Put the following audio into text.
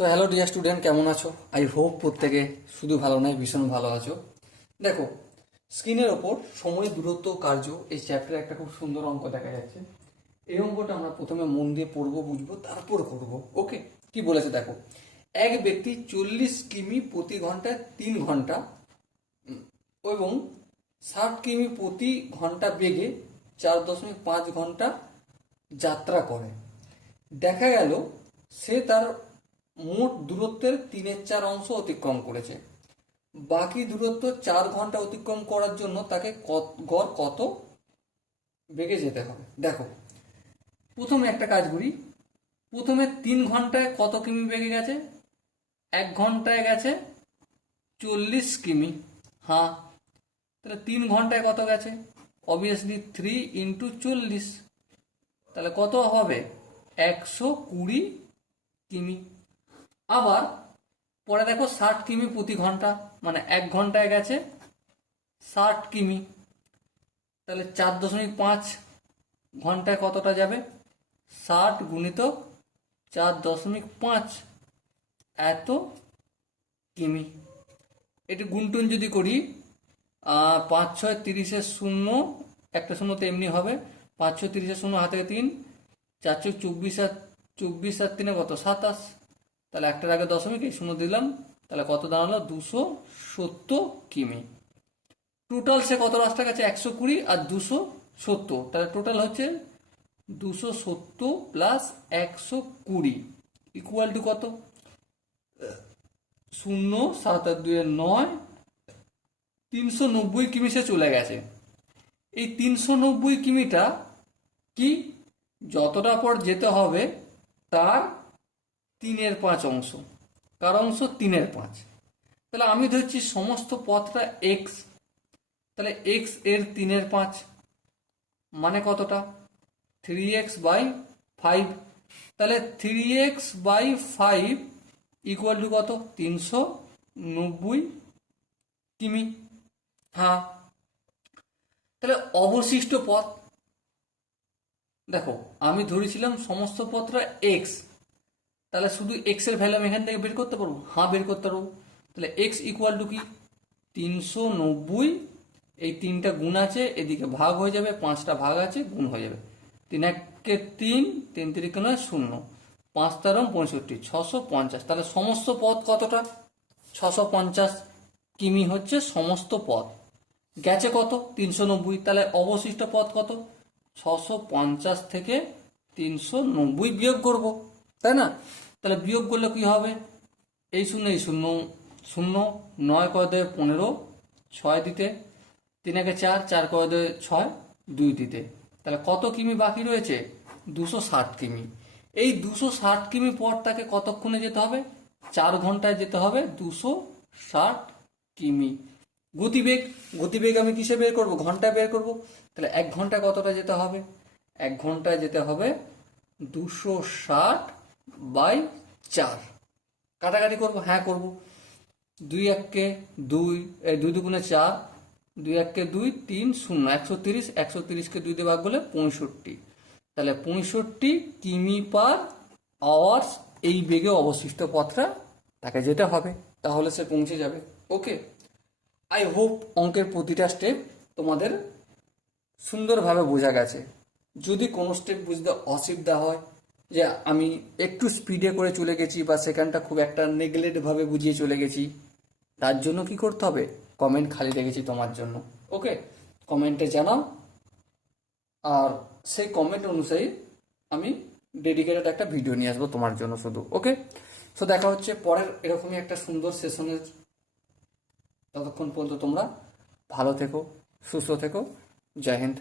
So hello dear student, কেমন আছো? I hope প্রত্যেকে শুধু ভালো নয়, ভীষণ ভালো আছো। দেখো, স্ক্রিনের ওপর সময়, দূরত্ব, কার্য এই চ্যাপ্টারে একটা খুব সুন্দর অঙ্ক দেখা যাচ্ছে। এই অঙ্কটা আমরা প্রথমে মন দিয়ে পড়বো, বুঝবো, তারপর করবো। ওকে, কি বলেছে দেখো। এক ব্যক্তি 40 কিমি প্রতি ঘন্টায় 3 ঘন্টা এবং 60 কিমি প্রতি ঘন্টা বেগে 4.5 ঘন্টা যাত্রা করে। দেখা গেল সে তার মোট দূরত্বের 3/4 অংশ অতিক্রম করেছে। বাকি দূরত্ব 4 ঘন্টা অতিক্রম করার জন্য তাকে গড় কত বেগে যেতে হবে। দেখো, প্রথমে একটা কাজ করি। প্রথমে 3 ঘন্টায় কত কিমি বেগে গেছে? 1 ঘন্টায় গেছে 40 কিমি। হ্যাঁ, তাহলে 3 ঘন্টায় কত গেছে? অবভিয়াসলি 3 × 40, তাহলে কত হবে? 120 কিমি। আবার পরে দেখো 60 কিমি প্রতি ঘন্টা, মানে 1 ঘন্টায় গেছে 60 কিমি। তাহলে 4.5 ঘন্টায় কতটা যাবে? 60 × 4.5 এত কিমি। এটি গুনটুন যদি করি, 5×6 = 30, একটা শূন্য তো এমনি হবে। 5×6 = 30, হাতে 3, 4×4 = 24, আর 3 কত? 27। তাহলে একটার আগে দশমিক, এই শূন্য দিলাম, তাহলে কত দাঁড়ালো? 270 কিমি। টোটাল সে কত রাস্তা গেছে? 120 আর 270, তাহলে টোটাল হচ্ছে 270 প্লাস 120 ইকুয়াল টু কত? 0, 7 আর 2 9, 390 কিমি সে চলে গেছে। এই 390 কিমিটা কি? যতটা পর যেতে হবে তার 3/5 অংশ। কার অংশ? 3/5। তাহলে আমি ধরছি সমস্ত পথটা এক্স, তাহলে এক্স এর 3/5 মানে কতটা? 3x/5। তাহলে 3x/5 ইকুয়াল টু কত? 390 কিমি। হ্যাঁ, তাহলে অবশিষ্ট পথ দেখো, আমি ধরেছিলাম সমস্ত পথটা এক্স, তাহলে শুধু এক্স এর ভ্যালু আমি এখান থেকে বের করতে পারবো। হ্যাঁ, বের করতে পারবো। তাহলে এক্স ইকুয়াল টু কি? 390। এই 3টা গুণ আছে, এদিকে ভাগ হয়ে যাবে, 5টা ভাগ আছে, গুণ হয়ে যাবে। 3×1 = 3, 3×3 = 0, 5×3 = 65, 650। তাহলে সমস্ত পথ কতটা? 650 কিমি হচ্ছে সমস্ত পথ। গেছে কত? 390। তাহলে অবশিষ্ট পথ কত? 650 থেকে 390 বিয়োগ করব, তাই না? তাহলে বিয়োগ করলে কি হবে? এই শূন্য, এই শূন্য, 0, 9 × 15, 6 দিতে, 3×1 = 4, 4 × 2 = 6, 2 দিতে। তাহলে কত কিমি বাকি রয়েছে? 260 কিমি। এই 260 কিমি পর তাকে কতক্ষণে যেতে হবে? 4 ঘন্টায় যেতে হবে 260 কিমি। গতিবেগ, গতিবেগ আমি কিসে বের করব? ঘন্টায় বের করব। তাহলে 1 ঘন্টায় কতটা যেতে হবে? 1 ঘন্টায় যেতে হবে 260/4। কাটাকাটি করব? হ্যাঁ, করব। 2×1 = 2, 2 × 4, 2×1 = 2, 3, 0, 130, 130কে 2 দিয়ে ভাগ করলে 65। তাহলে 65 কিমি/আওয়ার এই বেগে অবশিষ্ট পথটা তাকে যেতে হবে, তাহলে সে পৌঁছে যাবে। ওকে, আই হোপ অঙ্কের প্রতিটা স্টেপ তোমাদের সুন্দরভাবে বোঝা গেছে। যদি কোনো স্টেপ বুঝতে অসুবিধা হয়, যে আমি একটু স্পিডে করে চলে গেছি বা সেখানটা খুব একটা নেগলেক্টভাবে বুঝিয়ে চলে গেছি, তার জন্য কি করতে হবে? কমেন্ট খালি রেখেছি তোমার জন্য। ওকে, কমেন্টে জানাও, আর সেই কমেন্ট অনুযায়ী আমি ডেডিকেটেড একটা ভিডিও নিয়ে আসবো তোমার জন্য শুধু। ওকে, সো দেখা হচ্ছে পরের এরকমই একটা সুন্দর সেশনের। ততক্ষণ পর্যন্ত তোমরা ভালো থেকো, সুস্থ থেকো। জয় হিন্দ।